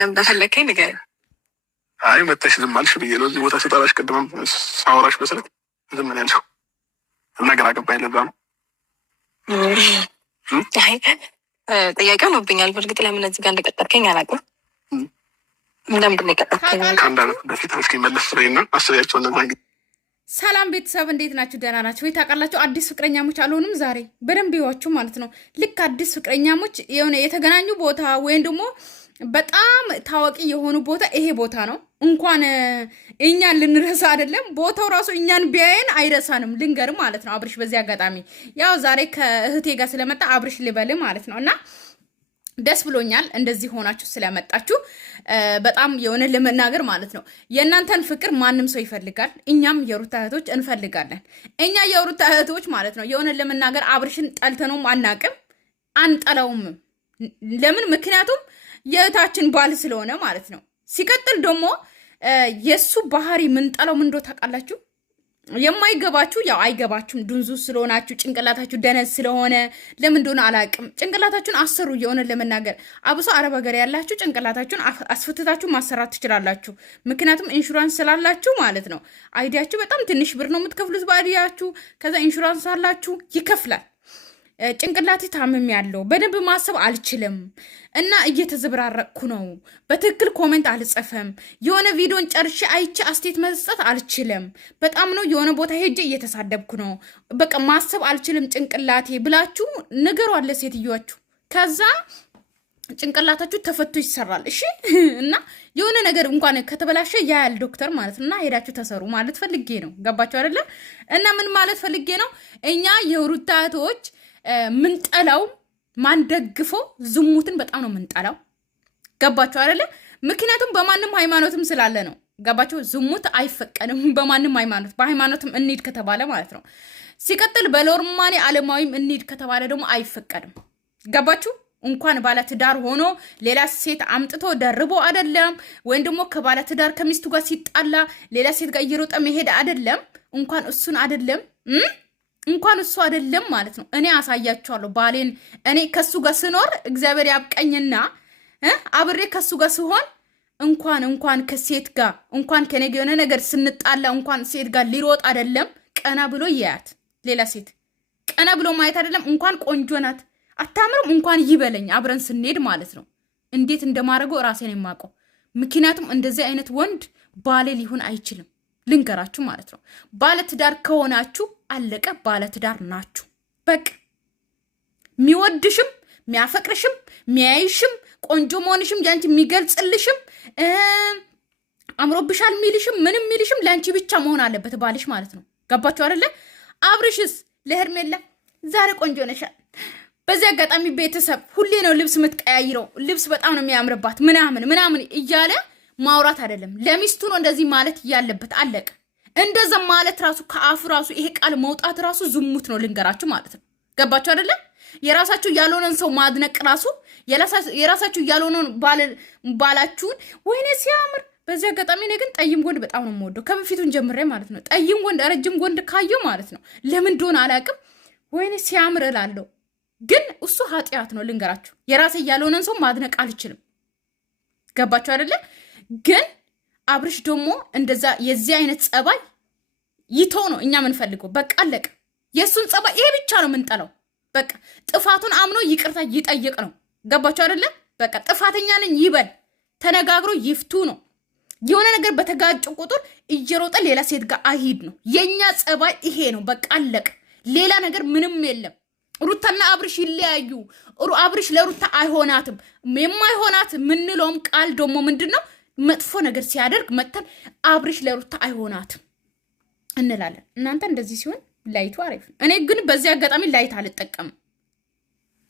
በፈለከኝ ንገር። አይ መተሽ ዝም አልሽ ብዬ ነው እዚህ ቦታ ስጠራሽ ቅድምም ሳወራሽ መሰረት ዝም ነው ያልሽው። ነገር አገባኝ ለዛ ነው። ጥያቄው ነውብኛል። በእርግጥ ለምን እዚህ ጋር እንደቀጠርከኝ አላውቅም። እንደምንድን ነው የቀጠርከኝ? ከአንድ ዓመት በፊት እስኪ መለስ ስሬና አስቢያቸው እነዛ ጊዜ። ሰላም ቤተሰብ እንዴት ናችሁ? ደህና ናችሁ ወይ? ታውቃላችሁ አዲስ ፍቅረኛሞች አልሆኑም ዛሬ በደንብ ይዋችሁ ማለት ነው። ልክ አዲስ ፍቅረኛሞች የሆነ የተገናኙ ቦታ ወይም ደግሞ በጣም ታዋቂ የሆኑ ቦታ ይሄ ቦታ ነው። እንኳን እኛን ልንረሳ አይደለም ቦታው ራሱ እኛን ቢያየን አይረሳንም። ልንገር ማለት ነው። አብርሽ በዚህ አጋጣሚ ያው ዛሬ ከእህቴ ጋር ስለመጣ አብርሽ ልበል ማለት ነው እና ደስ ብሎኛል እንደዚህ ሆናችሁ ስለመጣችሁ። በጣም የሆነ ለመናገር ማለት ነው የእናንተን ፍቅር ማንም ሰው ይፈልጋል። እኛም የሩታ እህቶች እንፈልጋለን። እኛ የሩታ እህቶች ማለት ነው የሆነ ለመናገር አብርሽን ጠልተነውም አናቅም አንጠላውም። ለምን? ምክንያቱም የእህታችን ባል ስለሆነ ማለት ነው። ሲቀጥል ደግሞ የሱ ባህሪ ምንጠላው ምን እንደው ታውቃላችሁ? የማይገባችሁ ያው አይገባችሁም። ዱንዙ ስለሆናችሁ ጭንቅላታችሁ ደነዝ ስለሆነ ለምን እንደሆነ አላውቅም። ጭንቅላታችሁን አሰሩ። የሆነ ለመናገር አብሶ አረብ ሀገር ያላችሁ ጭንቅላታችሁን አስፍትታችሁ ማሰራት ትችላላችሁ። ምክንያቱም ኢንሹራንስ ስላላችሁ ማለት ነው። አይዲያችሁ በጣም ትንሽ ብር ነው የምትከፍሉት በአይዲያችሁ። ከዛ ኢንሹራንስ አላችሁ ይከፍላል። ጭንቅላቴ ታምም ያለው በደንብ ማሰብ አልችልም እና እየተዘብራረቅኩ ነው። በትክክል ኮሜንት አልጽፈም። የሆነ ቪዲዮን ጨርሼ አይቼ አስቴት መስጠት አልችልም። በጣም ነው የሆነ ቦታ ሄጄ እየተሳደብኩ ነው። በቃ ማሰብ አልችልም ጭንቅላቴ ብላችሁ ነገሩ አለ ሴትዮዋችሁ። ከዛ ጭንቅላታችሁ ተፈቶ ይሰራል። እሺ እና የሆነ ነገር እንኳን ከተበላሸ ያያል ዶክተር ማለት እና ሄዳችሁ ተሰሩ ማለት ፈልጌ ነው። ገባችሁ አይደለ? እና ምን ማለት ፈልጌ ነው እኛ የሩታ እህቶች ምንጠላው ማንደግፈው ዝሙትን በጣም ነው ምንጠላው። ገባችሁ አይደለ? ምክንያቱም በማንም ሃይማኖትም ስላለ ነው። ገባችሁ? ዝሙት አይፈቀድም በማንም ሃይማኖት። በሃይማኖትም እንሂድ ከተባለ ማለት ነው። ሲቀጥል በሎርማኔ ዓለማዊም እንሂድ ከተባለ ደግሞ አይፈቀድም። ገባችሁ? እንኳን ባለትዳር ሆኖ ሌላ ሴት አምጥቶ ደርቦ አይደለም ወይም ደግሞ ከባለትዳር ከሚስቱ ጋር ሲጣላ ሌላ ሴት ጋር እየሮጠ መሄድ አይደለም። እንኳን እሱን አይደለም እንኳን እሱ አይደለም ማለት ነው። እኔ አሳያችኋለሁ ባሌን እኔ ከሱ ጋር ስኖር እግዚአብሔር ያብቀኝና አብሬ ከሱ ጋር ሲሆን እንኳን ከሴት ጋር እንኳን ከኔ የሆነ ነገር ስንጣላ እንኳን ሴት ጋር ሊሮጥ አይደለም ቀና ብሎ ያያት ሌላ ሴት ቀና ብሎ ማየት አይደለም። እንኳን ቆንጆ ናት አታምርም እንኳን ይበለኝ አብረን ስንሄድ ማለት ነው። እንዴት እንደማደርገው ራሴን የማውቀው። ምክንያቱም እንደዚህ አይነት ወንድ ባሌ ሊሆን አይችልም። ልንገራችሁ ማለት ነው። ባለትዳር ከሆናችሁ አለቀ። ባለትዳር ናችሁ በቃ። የሚወድሽም የሚያፈቅርሽም የሚያይሽም ቆንጆ መሆንሽም ያንቺ የሚገልጽልሽም አምሮብሻል የሚልሽም ምንም የሚልሽም ለአንቺ ብቻ መሆን አለበት ባልሽ ማለት ነው። ገባችሁ አይደለ? አብርሽስ ለሄርሜላ ዛሬ ቆንጆ ነሻል። በዚህ አጋጣሚ ቤተሰብ ሁሌ ነው ልብስ የምትቀያይረው። ልብስ በጣም ነው የሚያምርባት ምናምን እያለ ማውራት አይደለም። ለሚስቱ ነው እንደዚህ ማለት ያለበት አለቀ። እንደዛ ማለት ራሱ ከአፍ ራሱ ይሄ ቃል መውጣት ራሱ ዝሙት ነው ልንገራችሁ ማለት ነው። ገባችሁ አይደለ? የራሳችሁ ያልሆነን ሰው ማድነቅ ራሱ የራሳችሁ ያልሆነን ባላችሁን ወይኔ ሲያምር። በዚህ አጋጣሚ እኔ ግን ጠይም ወንድ በጣም ነው የምወደው ከበፊቱን ጀምሬ ማለት ነው። ጠይም ወንድ ረጅም ወንድ ካየው ማለት ነው ለምን እንደሆነ አላውቅም ወይኔ ሲያምር እላለሁ። ግን እሱ ኃጢአት ነው ልንገራችሁ። የራሴ ያልሆነን ሰው ማድነቅ አልችልም። ገባችሁ አይደለ? ግን አብርሽ ደግሞ እንደዛ የዚህ አይነት ጸባይ ይተው ነው እኛ ምንፈልገው። በቃ አለቀ። የሱን ጸባይ ይሄ ብቻ ነው ምንጠላው። በቃ ጥፋቱን አምኖ ይቅርታ ይጠይቅ ነው። ገባችሁ አይደለ? በቃ ጥፋተኛ ነኝ ይበል፣ ተነጋግሮ ይፍቱ ነው። የሆነ ነገር በተጋጨ ቁጥር እየሮጠ ሌላ ሴት ጋር አይሂድ ነው። የኛ ጸባይ ይሄ ነው። በቃ አለቀ። ሌላ ነገር ምንም የለም። ሩታና አብርሽ ይለያዩ። አብርሽ ለሩታ አይሆናትም። የማይሆናት ምንለውም ቃል ደግሞ ምንድነው? መጥፎ ነገር ሲያደርግ መተን አብርሽ ለሩታ አይሆናትም እንላለን። እናንተ እንደዚህ ሲሆን ላይቱ አሪፍ። እኔ ግን በዚህ አጋጣሚ ላይት አልጠቀምም።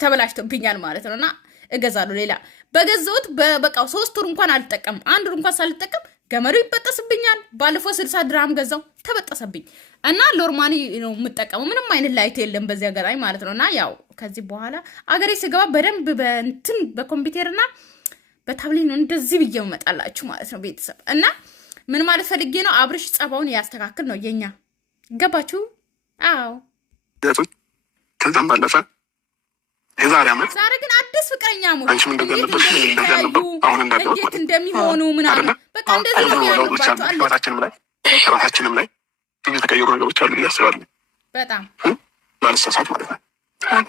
ተበላሽቶብኛል ማለት ነውና እገዛለሁ ሌላ። በገዛሁት በቃ 3 ወር እንኳን አልጠቀምም። 1 ወር እንኳን ሳልጠቀም ገመዱ ይበጠስብኛል። ባለፈው 60 ድርሃም ገዛው ተበጠሰብኝ እና ሎርማኒ ነው የምጠቀመው። ምንም አይነት ላይት የለም በዚህ አጋጣሚ ማለት ነውና ያው ከዚህ በኋላ አገሬ ስገባ በደንብ በእንትን በኮምፒውተርና በታብሌት ነው እንደዚህ ብዬው መጣላችሁ ማለት ነው ቤተሰብ። እና ምን ማለት ፈልጌ ነው አብርሽ ጸባውን ያስተካክል ነው የኛ። ገባችሁ? አዎ ከዛም ባለፈ የዛሬ ዓመት ዛሬ ግን አዲስ ፍቅረኛሞች አንቺም እንደዛ ነበርሽ እንደዛ ነበር አሁን እንዳለው እንዴት እንደሚሆኑ ምናምን በቃ እንደዚህ ነው ያለባቸው አለ ራሳችንም ላይ የተቀየሩ ነገሮች አሉ ብዬ አስባለሁ። በጣም ባልሳሳት ማለት ነው።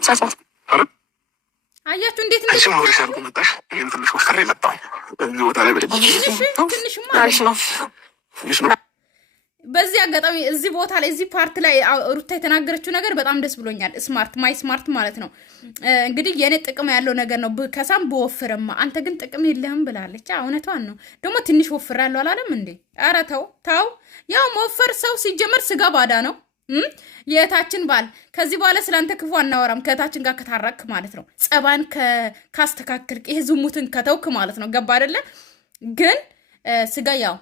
ሳሳት አያችሁ እንዴት አንቺ ሞሪስ አድርጎ መጣሽ። እኔም ትንሽ ወፍሬ መጣሁ እዚህ ቦታ ላይ በደንብ ትንሽማ አሪፍ ነው። በዚህ አጋጣሚ እዚህ ቦታ ላይ እዚህ ፓርት ላይ ሩታ የተናገረችው ነገር በጣም ደስ ብሎኛል። ስማርት ማይ ስማርት ማለት ነው። እንግዲህ የኔ ጥቅም ያለው ነገር ነው ከሳም በወፍርማ አንተ ግን ጥቅም የለህም ብላለች። እውነቷን ነው። ደግሞ ትንሽ ወፍራለሁ አላለም እንዴ? ኧረ ተው ተው። ያው መወፈር ሰው ሲጀመር ስጋ ባዳ ነው። የታችን ባል ከዚህ በኋላ ስላንተ ክፉ አናወራም። ከታችን ጋር ከታረክ ማለት ነው። ጸባን ካስተካክልክ ይሄ ዝሙትን ከተውክ ማለት ነው። ገባ አይደለ? ግን ስጋ ያው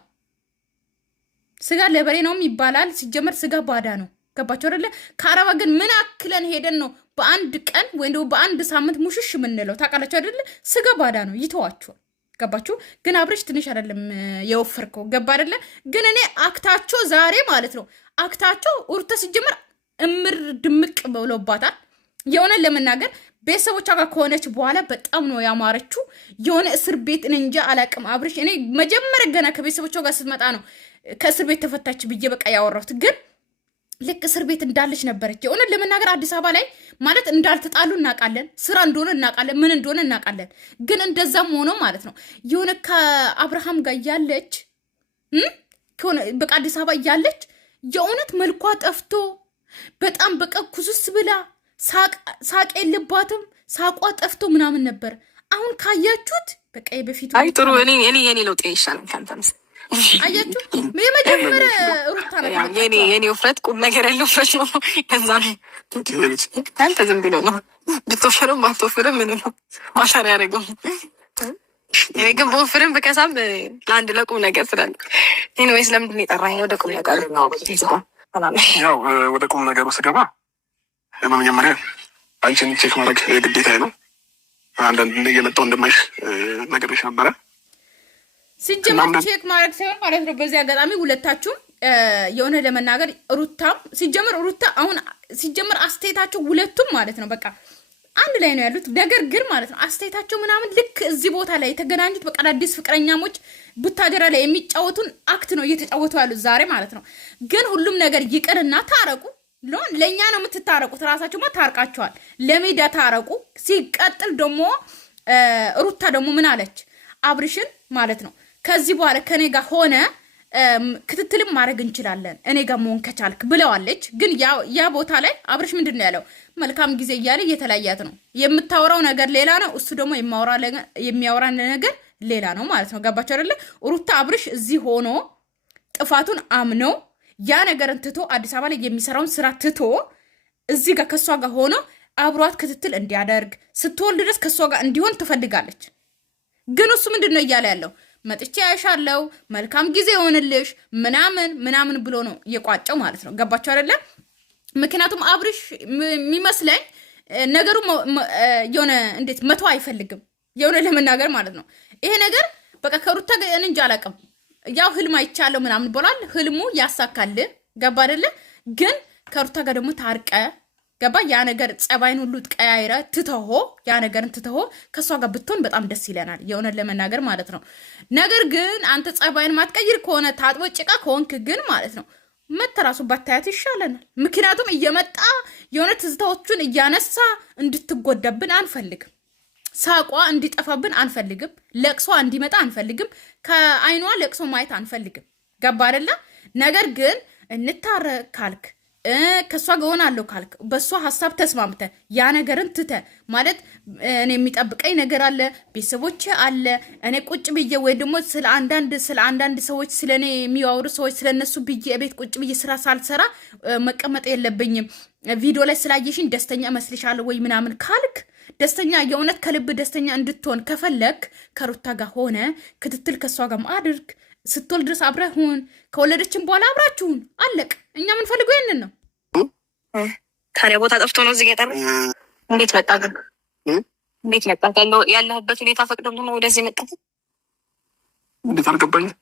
ስጋ ለበሬ ነውም ይባላል። ሲጀመር ስጋ ባዳ ነው። ገባችሁ አይደለ? ከአረባ ግን ምን አክለን ሄደን ነው በአንድ ቀን ወይም ደግሞ በአንድ ሳምንት ሙሽሽ የምንለው? ታውቃላችሁ አይደለ? ስጋ ባዳ ነው፣ ይተዋችኋል። ገባችሁ? ግን አብረሽ ትንሽ አይደለም የወፈርከው። ገባ አይደለ? ግን እኔ አክታቸው ዛሬ ማለት ነው አክታቸው ሩታ ሲጀመር እምር ድምቅ ብሎባታል። የሆነን ለመናገር ቤተሰቦቿ ጋር ከሆነች በኋላ በጣም ነው ያማረችው። የሆነ እስር ቤት እንጃ አላቅም። አብረሽ እኔ መጀመሪያ ገና ከቤተሰቦቿ ጋር ስትመጣ ነው ከእስር ቤት ተፈታች ብዬ በቃ ያወራሁት። ግን ልክ እስር ቤት እንዳለች ነበረች። የሆነን ለመናገር አዲስ አበባ ላይ ማለት እንዳልተጣሉ እናውቃለን። ስራ እንደሆነ እናውቃለን። ምን እንደሆነ እናውቃለን። ግን እንደዛም ሆኖ ማለት ነው የሆነ ከአብርሃም ጋር እያለች ከሆነ በቃ አዲስ አበባ እያለች የእውነት መልኳ ጠፍቶ በጣም በቃ ኩሱስ ብላ ሳቅ የለባትም። ሳቋ ጠፍቶ ምናምን ነበር። አሁን ካያችሁት በቃ የበፊቱ አይ ጥሩ የኔ ለውጥ ይሻላል ካንተም አያችሁ የመጀመሪያ ሩታ ነው። የኔ ውፍረት ቁም ነገር ያለው ውፍረት ነው። ከዛ ነው አንተ ዝም ብሎ ነው ብትወፍርም ባትወፍርም ምንም ማሻር ያደረገው። እኔ ግን በወፍርም በከሳም ለአንድ ለቁም ነገር ስላለ ኤኒዌይስ ለምንድን ነው የጠራኸኝ? ወደ ቁም ነገር ያው ወደ ቁም ነገሩ ስገባ በመጀመሪያ አንቺን ቼክ ማድረግ ግዴታ ነው። አንዳንድ እየመጣሁ እንደማይሽ ነገሮች ነበረ። ሲጀመር ቼክ ማድረግ ሳይሆን ማለት ነው። በዚህ አጋጣሚ ሁለታችሁም የሆነ ለመናገር ሩታም ሲጀመር ሩታ አሁን ሲጀመር አስተያየታቸው ሁለቱም ማለት ነው በቃ አንድ ላይ ነው ያሉት። ነገር ግን ማለት ነው አስተያየታቸው ምናምን ልክ እዚህ ቦታ ላይ የተገናኙት በቃ አዲስ ፍቅረኛሞች ቡታጀራ ላይ የሚጫወቱን አክት ነው እየተጫወቱ ያሉት ዛሬ ማለት ነው። ግን ሁሉም ነገር ይቅርና ታረቁ። ለእኛ ነው የምትታረቁት። ራሳችሁማ ታርቃችኋል። ለሜዳ ታረቁ። ሲቀጥል ደግሞ ሩታ ደግሞ ምን አለች? አብርሽን ማለት ነው ከዚህ በኋላ ከኔ ጋር ሆነ ክትትልም ማድረግ እንችላለን እኔ ጋር መሆን ከቻልክ ብለዋለች። ግን ያ ቦታ ላይ አብርሽ ምንድን ነው ያለው? መልካም ጊዜ እያለ እየተለያያት ነው። የምታወራው ነገር ሌላ ነው፣ እሱ ደግሞ የሚያወራ ነገር ሌላ ነው ማለት ነው። ገባችሁ አይደለ? ሩታ አብርሽ እዚህ ሆኖ ጥፋቱን አምነው ያ ነገርን ትቶ አዲስ አበባ ላይ የሚሰራውን ስራ ትቶ እዚህ ጋር ከሷ ጋር ሆኖ አብሯት ክትትል እንዲያደርግ ስትወልድ ድረስ ከሷ ጋር እንዲሆን ትፈልጋለች። ግን እሱ ምንድን ነው እያለ ያለው? መጥቼ ያሻለው መልካም ጊዜ ይሆንልሽ ምናምን ብሎ ነው የቋጨው ማለት ነው። ገባችሁ አይደለ? ምክንያቱም አብርሽ የሚመስለኝ ነገሩ የሆነ እንዴት መቶ አይፈልግም የሆነ ለመናገር ማለት ነው። ይሄ ነገር በቃ ከሩታ ጋር እንጃ አላውቅም። ያው ህልም አይቻለው ምናምን ብሏል። ህልሙ ያሳካል። ገባ አይደለ? ግን ከሩታ ጋር ደግሞ ታርቀ ገባ ያ ነገር ጸባይን ሁሉ ቀያይረ ትተሆ ያ ነገርን ትተሆ ከሷ ጋር ብትሆን በጣም ደስ ይለናል የሆነ ለመናገር ማለት ነው። ነገር ግን አንተ ጸባይን ማትቀይር ከሆነ ታጥቦ ጭቃ ከሆንክ ግን ማለት ነው መተራሱ ባታያት ይሻለናል። ምክንያቱም እየመጣ የሆነ ትዝታዎቹን እያነሳ እንድትጎዳብን አንፈልግም። ሳቋ እንዲጠፋብን አንፈልግም። ለቅሷ እንዲመጣ አንፈልግም። ከአይኗ ለቅሶ ማየት አንፈልግም። ገባ አይደለ? ነገር ግን እንታረቅ ካልክ ከሷ ጋር ሆናለሁ ካልክ በሷ ሀሳብ ተስማምተ ያ ነገርን ትተ ማለት እኔ የሚጠብቀኝ ነገር አለ፣ ቤተሰቦች አለ፣ እኔ ቁጭ ብዬ ወይ ደግሞ ስለ አንዳንድ ሰዎች ስለኔ የሚያወሩ ሰዎች ስለነሱ ብዬ ቤት ቁጭ ብዬ ስራ ሳልሰራ መቀመጥ የለብኝም። ቪዲዮ ላይ ስላየሽኝ ደስተኛ መስልሻለሁ ወይ ምናምን ካልክ ደስተኛ የእውነት ከልብ ደስተኛ እንድትሆን ከፈለክ ከሩታ ጋር ሆነ ክትትል ከሷ ጋር አድርግ። ስትወልድ ድረስ አብረህ ሁን። ከወለደችን በኋላ አብራችሁን አለቅ። እኛ የምንፈልገው ይህንን ነው። ታዲያ ቦታ ጠፍቶ ነው እዚህ የጠራ? እንዴት መጣ ግን? እንዴት መጣ? ያለህበት ሁኔታ ፈቅደም ነው ወደዚህ መጣ? እንዴት አልገባኝም።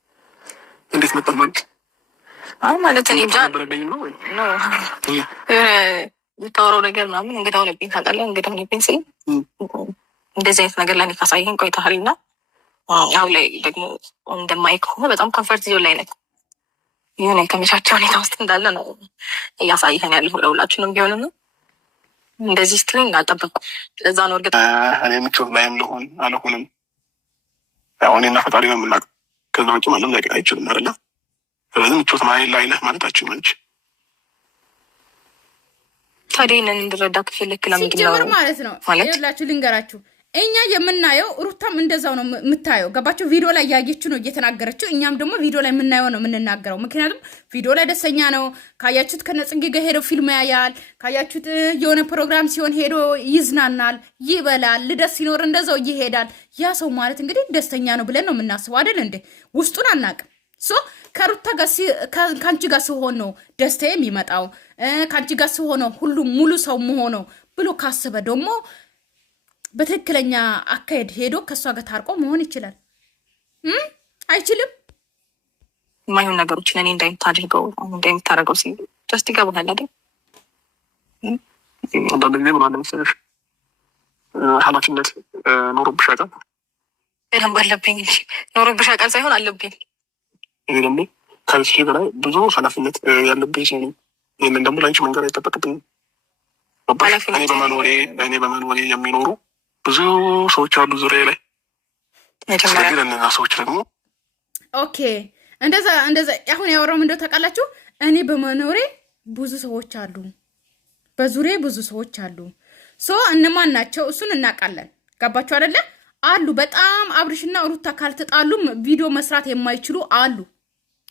እንዴት መጣ ማለት ማለት እኔ እንጃ የምታወራው ነገር ምናምን እንግዳ ሆነብኝ ታውቃለህ። እንግዳ ሆነብኝ ሲል እንደዚህ አይነት ነገር ለእኔ ካሳየኝ ቆይተሃል እና አሁን ላይ ደግሞ እንደማይ ከሆነ በጣም ኮንፈርት ዞን ላይ ነህ። የሆነ ከመቻቻ ሁኔታ ውስጥ እንዳለ ነው እያሳየኸን ያለሁ ለሁላችንም ቢሆን ነው። እንደዚህ ስትለኝ አልጠበኩም። ለዛ ነው እርግጥ እኔ ምቾት ላይም ልሆን አልሆንም እኔና ፈጣሪ ነው የምናውቀው። ከዛ ውጭ ማንም ሊያውቅ አይችልም አይደለ? ስለዚህ ምቾት ላይ ነህ ማለታችን አንቺ ታዲያ ይህንን እንድረዳ ከፈለክ ለምንድን ነው ማለት ነው ይኸውላችሁ ልንገራችሁ። እኛ የምናየው ሩታም እንደዛው ነው የምታየው። ገባችሁ? ቪዲዮ ላይ ያየችው ነው እየተናገረችው። እኛም ደግሞ ቪዲዮ ላይ የምናየው ነው የምንናገረው። ምክንያቱም ቪዲዮ ላይ ደስተኛ ነው። ካያችሁት ከነጽጌ ጋር ሄዶ ፊልም ያያል። ካያችሁት የሆነ ፕሮግራም ሲሆን ሄዶ ይዝናናል፣ ይበላል። ልደት ሲኖር እንደዛው ይሄዳል። ያ ሰው ማለት እንግዲህ ደስተኛ ነው ብለን ነው የምናስበው አይደል እንዴ? ውስጡን አናቅም። ከሩታ ጋር ከአንቺ ጋር ሲሆን ነው ደስታ የሚመጣው። ከአንቺ ጋር ሲሆን ነው ሁሉም ሙሉ ሰው መሆነው ብሎ ካስበ ደግሞ በትክክለኛ አካሄድ ሄዶ ከእሷ ጋር ታርቆ መሆን ይችላል። አይችልም? የማይሆን ነገሮችን እኔ እንደምታደርገው ጀስት ይገባሃል አይደል? አንዳንድ ጊዜ ምን አለ መሰለሽ ኃላፊነት ኖሮብሽ ያውቃል። በደንብ አለብኝ እንጂ ኖሮብሽ ያውቃል ሳይሆን አለብኝ። ይህ ደግሞ ከዚህ በላይ ብዙ ኃላፊነት ያለብኝ ሰው ነኝ። ይህንን ደግሞ ለአንቺ መንገድ አይጠበቅብኝም። እኔ በመኖሬ የሚኖሩ ብዙ ሰዎች አሉ ዙሪያ ላይ። ስለዚህ ለእነዛ ሰዎች ደግሞ ኦኬ እንደዛ አሁን ያወራው ምንድነው ታውቃላችሁ? እኔ በመኖሬ ብዙ ሰዎች አሉ፣ በዙሪያ ብዙ ሰዎች አሉ። እነማን ናቸው? እሱን እናውቃለን። ገባችሁ አይደለ? አሉ በጣም አብርሽና ሩታ ካልተጣሉም ቪዲዮ መስራት የማይችሉ አሉ።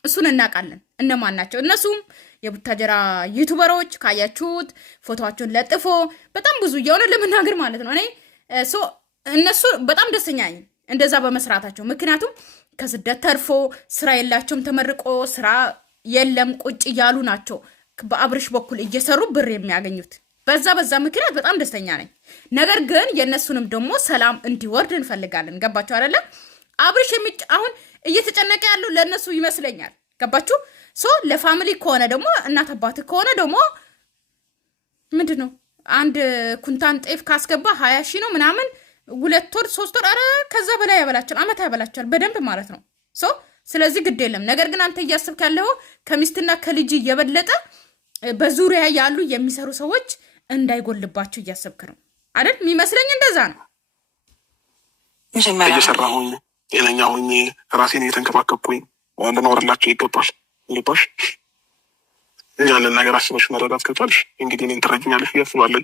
እሱን እናውቃለን። እነማን ናቸው? እነሱም የቡታጀራ ዩቱበሮች ካያችሁት ፎቶዋቸውን ለጥፎ በጣም ብዙ የሆነ ለመናገር ማለት ነው። እኔ እነሱ በጣም ደስተኛ ነኝ እንደዛ በመስራታቸው። ምክንያቱም ከስደት ተርፎ ስራ የላቸውም፣ ተመርቆ ስራ የለም ቁጭ እያሉ ናቸው በአብርሽ በኩል እየሰሩ ብር የሚያገኙት። በዛ ምክንያት በጣም ደስተኛ ነኝ። ነገር ግን የእነሱንም ደግሞ ሰላም እንዲወርድ እንፈልጋለን። ገባችሁ አይደለም? አብርሽ አሁን እየተጨነቀ ያለው ለእነሱ ይመስለኛል። ገባችሁ? ለፋሚሊ ከሆነ ደግሞ እናት አባት ከሆነ ደግሞ ምንድን ነው አንድ ኩንታን ጤፍ ካስገባ 20 ሺህ ነው ምናምን 2 ወር 3 ወር ከዛ በላይ ያበላቸዋል፣ አመት ያበላቸዋል በደንብ ማለት ነው። ስለዚህ ግድ የለም። ነገር ግን አንተ እያስብክ ያለው ከሚስትና ከልጅ የበለጠ በዙሪያ ያሉ የሚሰሩ ሰዎች እንዳይጎልባቸው እያሰብክ ነው አይደል? የሚመስለኝ እንደዛ ነው። እየሰራሁኝ ጤነኛ ሆኜ ራሴን እየተንከባከብኩኝ ልኖርላቸው ይገባል። ልባሽ ያንን ነገር አስበሽ መረዳት ከቻልሽ እንግዲህ እኔን ትረጅኛለሽ ብዬ አስባለሁ።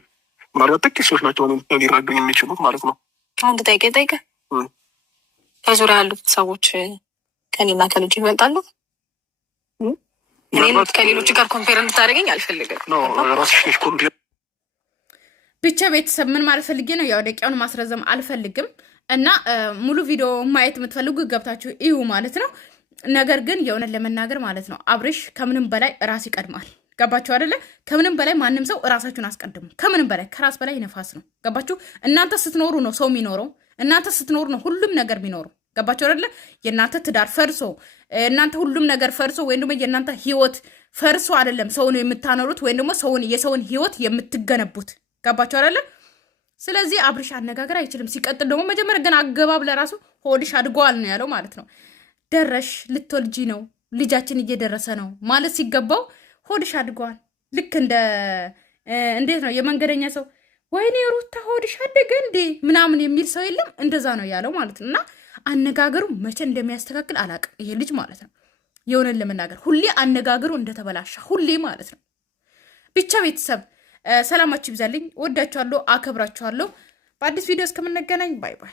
ምናልባት ጥቂት ሰዎች ናቸው ሊረዱኝ የሚችሉት ማለት ነው። አንድ ጠይቀ ከዙሪያ ያሉት ሰዎች ከኔና ከልጅ ይበልጣሉ? እኔም ከሌሎች ጋር ኮምፔር እንድታደርገኝ አልፈልግም። ራስሽ ኮምፔር ብቻ ቤተሰብ ምን ማለት ፈልጌ ነው፣ ያው ደቂቃውን ማስረዘም አልፈልግም እና ሙሉ ቪዲዮ ማየት የምትፈልጉ ገብታችሁ እዩ ማለት ነው። ነገር ግን የሆነን ለመናገር ማለት ነው አብርሽ ከምንም በላይ ራስ ይቀድማል። ገባችሁ አይደለ? ከምንም በላይ ማንም ሰው ራሳችሁን አስቀድሙ። ከምንም በላይ ከራስ በላይ ነፋስ ነው። ገባችሁ? እናንተ ስትኖሩ ነው ሰው የሚኖረው። እናንተ ስትኖሩ ነው ሁሉም ነገር የሚኖረው። ገባችሁ አይደለ? የእናንተ ትዳር ፈርሶ እናንተ ሁሉም ነገር ፈርሶ ወይም ደግሞ የእናንተ ህይወት ፈርሶ አይደለም ሰውን የምታኖሩት ወይም ደግሞ የሰውን ህይወት የምትገነቡት። ገባችሁ አይደለ? ስለዚህ አብርሽ አነጋገር አይችልም። ሲቀጥል ደግሞ መጀመሪያ ገና አገባብ ለራሱ ሆድሽ አድጓል ነው ያለው ማለት ነው። ደረሽ ልትወልጂ ነው፣ ልጃችን እየደረሰ ነው ማለት ሲገባው ሆድሽ አድጓል። ልክ እንዴት ነው የመንገደኛ ሰው ወይኔ ሩታ ሆድሽ አደገ እንዴ ምናምን የሚል ሰው የለም። እንደዛ ነው ያለው ማለት ነው። እና አነጋገሩ መቼ እንደሚያስተካክል አላቅም ይሄ ልጅ ማለት ነው። የሆነን ለመናገር ሁሌ አነጋገሩ እንደተበላሻ ሁሌ ማለት ነው። ብቻ ቤተሰብ ሰላማችሁ ይብዛልኝ። ወዳችኋለሁ፣ አከብራችኋለሁ። በአዲስ ቪዲዮ እስከምንገናኝ ባይ ባይ።